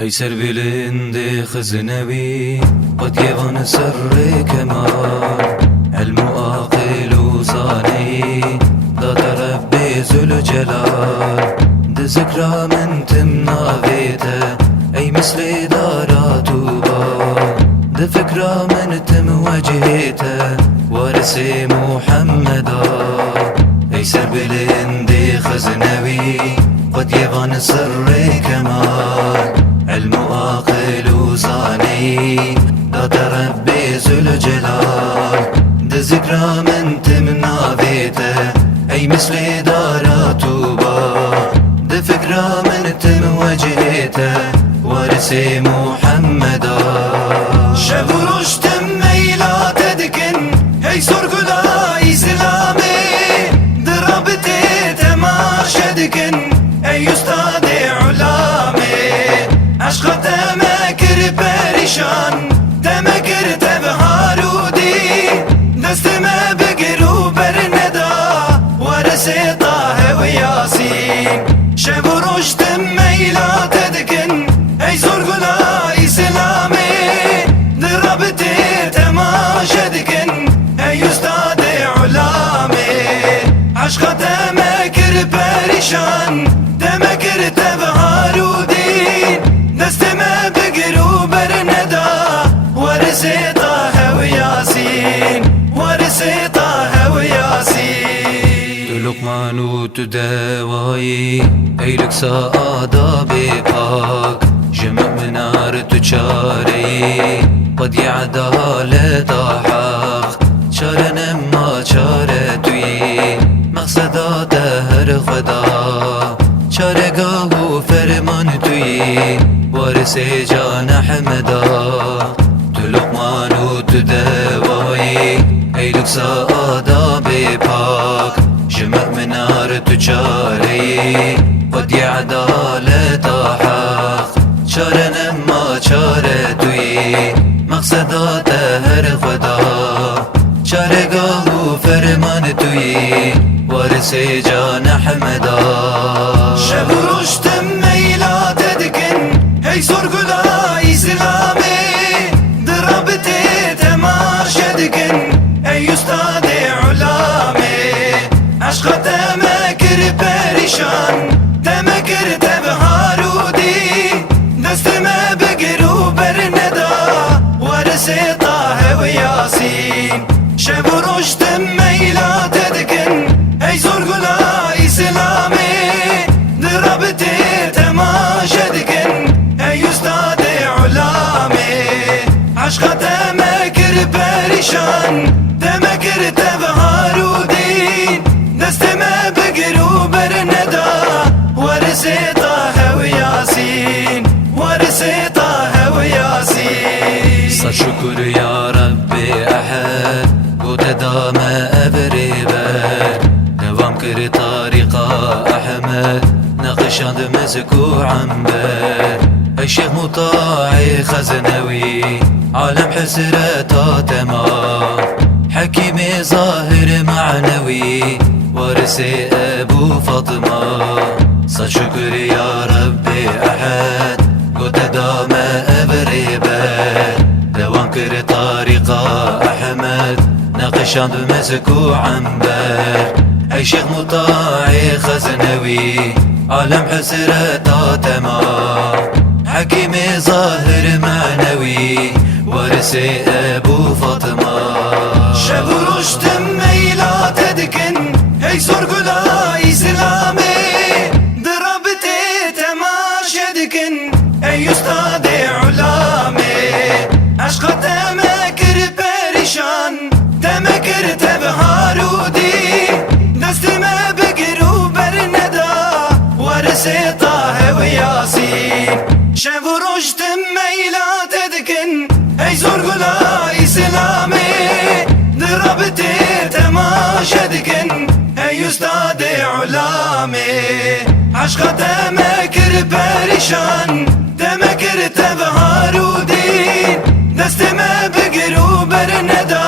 ای سربلند خزنوی قد يبان سر كمال علم عاقل وصاني ذات ربي ذو الجلال ذكرى من تمنا بيته اي مثل دارات وبال فكرة من تم وجهته وارث محمدا اي سربلند خزنوي قد يبان سر كمال علم عاقل وصاني ذات ربي ذو الجلال ذكرى من تمنا بيته اي مثل دارات وبال فكرة من تم وجهته وارث محمدا شب رشد ميلا تدكن هي سرقلا إسلامي دربتي تماشدكن أي أستاذ علامي عشق تمكر بريشان تمكر تبهارودي دست ما بقرو برندا ورسي طه وياسين شب رشد ميلا تدكن هي سرقلا إسلامي دربتي تماشدكن هي أستاذ علامي عشق تمكر بريشان تمكر تبهارودين دست ما بقرو برندا ورثي طه وياسين ورثي طه وياسين لقمان وتداوي اي لك سعادة بباك جمع منار تشاري قد يعدال ضحاك شارنا ما شارتوي مقصدا دهر غدا شارقاه فرمان توي وارث جان حمدا لقمان وتداوي اي لك سعادة بباك جمع منار تشاري قد يعدال ضحاك شارنا ما شارتوي مقصدا دهر غدا شارقاه فرمان توي وارث جان حمدا شب رشد ميلا تدكن هي سرقلا إسلامي دربتي تماشدكن أي أستاذ علامي عشق تمكر بريشان تمكر تبهارودي دست ما بقرو برندا ورثي طه وياسين شب رشد ميلا تدكن هي سرقلا إسلامي دربتي تماشدكن هي أستاذ علامي عشق تمكر بريشان تمكر تبهارودين دست ما بقرو برندا ورثي طه وياسين ورثي طه وياسين صد شكر يا ربي أحد وتدام أبريبك دوام كر طريقة أحمد نقشاند مزكو عنبر أي شيخ مطاعي خزنوي عالم حسرة تمام حكيمي ظاهر معنوي وارثي أبو فاطمة صد شكر يا ربي أحد وتدام أبريبك دوام كر طريقة أحمد نقشاند مسكو عنبر أي شيخ مطاعي خزنوي عالم حسرة تمام حكيمي ظاهر معنوي وارثي أبو فاطمة شب رشد ميلا تدكن هي سرقلا إسلامي دربتي تماشدكن أي أستاذ علامي عشق تمكر بريشان تمكر تبهارودي دست ما بقرو برندا ورثي طه وياسين شب رشد ميلا تدكن هي سرقلا إسلامي دربتي تماشدكن هي أستاذ علامي عشق تمكر بريشان تمكر تبهارودين دست ما بقرو برندا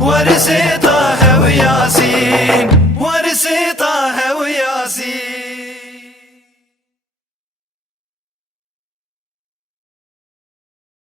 ورثي طه وياسين